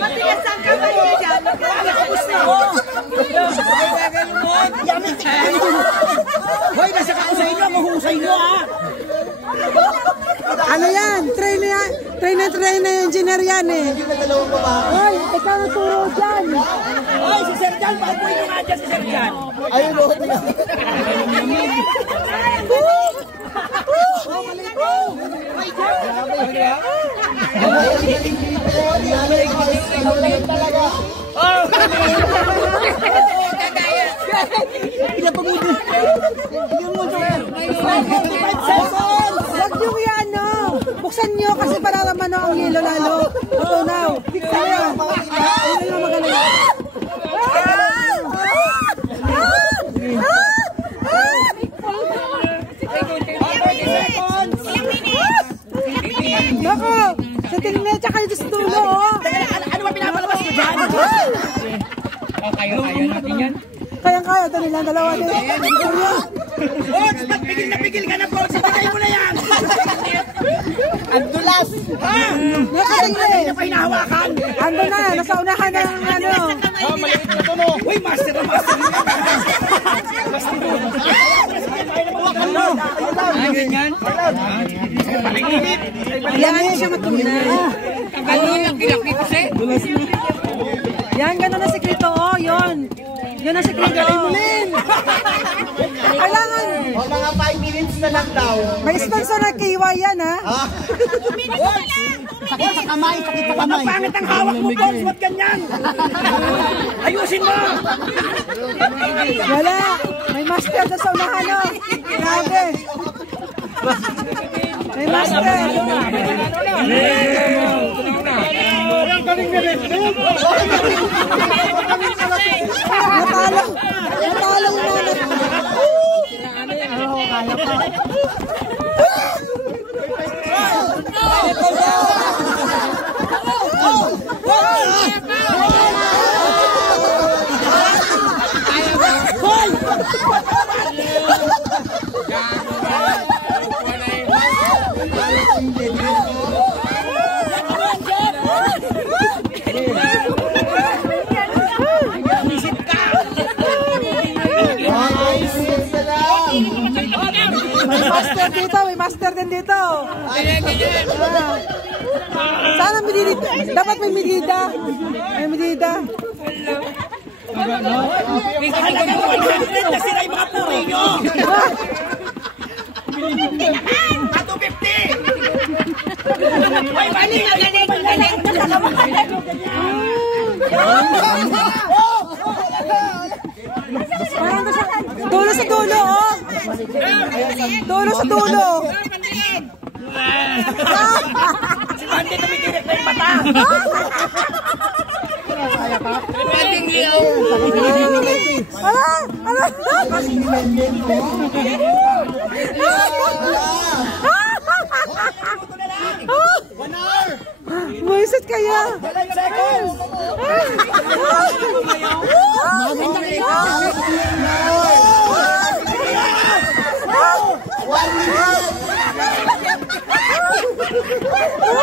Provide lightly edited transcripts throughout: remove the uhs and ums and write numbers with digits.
Matigas ang kamay niya dyan. Nakakabos na. Hoy, nasa kausay nyo. Mahusay nyo, ha? Ano yan? Train na engineer yan eh. Hoy, ikaw naturo dyan. Hoy, si Sir Jan. Pakuin nyo nga dyan si Sir Jan. Ayun o. Huwag nyo yan, no? Buksan nyo kasi para naman ang yelo lalo. Tutunaw. Kaya, ayun lang magaling. Nako, sa tingin tsaka dito sa dulo, oh. Ano ba pinapalabas ko dyan? Kaya natin yan. Kayang-kaya, ito nilang dalawa din. Box, ba't pigil ka na, Box? Ibigay mo na yan! Ang dulas! Ha? Nakatingin. Hindi na pa hinahawakan! Ando na, nasa unahan ng ano. Maliit na to, no? Uy, master na master! Ganyan. Yan siya matunan. Tanggalin ang kilaki kasi. Yan, gano'n na sikreto, oh, yun. Yun ang sikreto. Kailangan. O, mga 5 minutes na lang daw. May sponsor na kiwa yan, ha? Sakit sa kamay, sakit sa kamay. Ang pangit ang hawak mo, Box! Ba't ganyan? Ayusin mo! Wala. May master na sa unahan, oh. Grabe. May master. Natalo. Natalo yung mga may master din dito. Sana medida. Dapat may medida. May medida. Halaga mo 100 na sila yung mga puri nyo! 250! Uy, balik! Galing! Dulo sa dulo, oh. Dulo sa dulo. Si Mandy tumitigil na yung mata! Buisit kaya.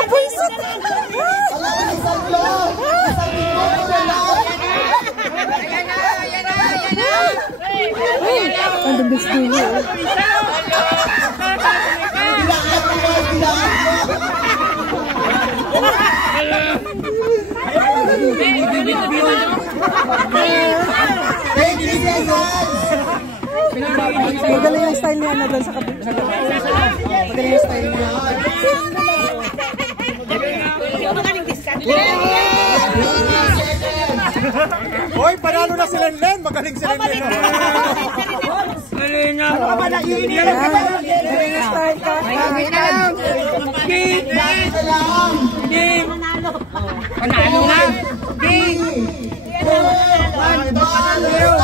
Buisit. Ang dambis dulu. Magaling yung style niya na doon sa kabila. Magaling yung style niya. Hoy, panalo na si Lenlen. Magaling si Lenlen. Galing na! Ano ka ba naiinit? Magaling yung style ka. Panalo na. Panalo na.